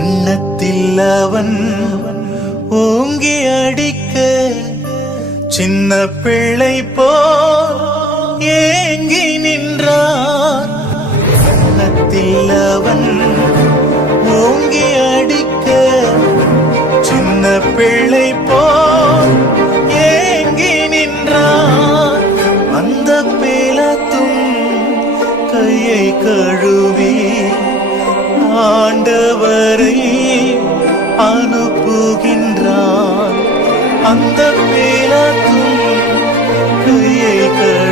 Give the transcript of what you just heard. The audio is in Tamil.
வண்ணத்தில் அவன் ஓங்கி அடிக்க சின்ன பிள்ளை போல் ஏங்கி நின்றான். வண்ணத்தில் அவன் ஓங்கி அடிக்க சின்ன பிள்ளை போல் ஏங்கி நின்றான். அந்த பேலத்தும் கையை கழுவி ஆண்டவரை அனுப்புகின்றான். அந்த பேலத்தும் கையை கழுவி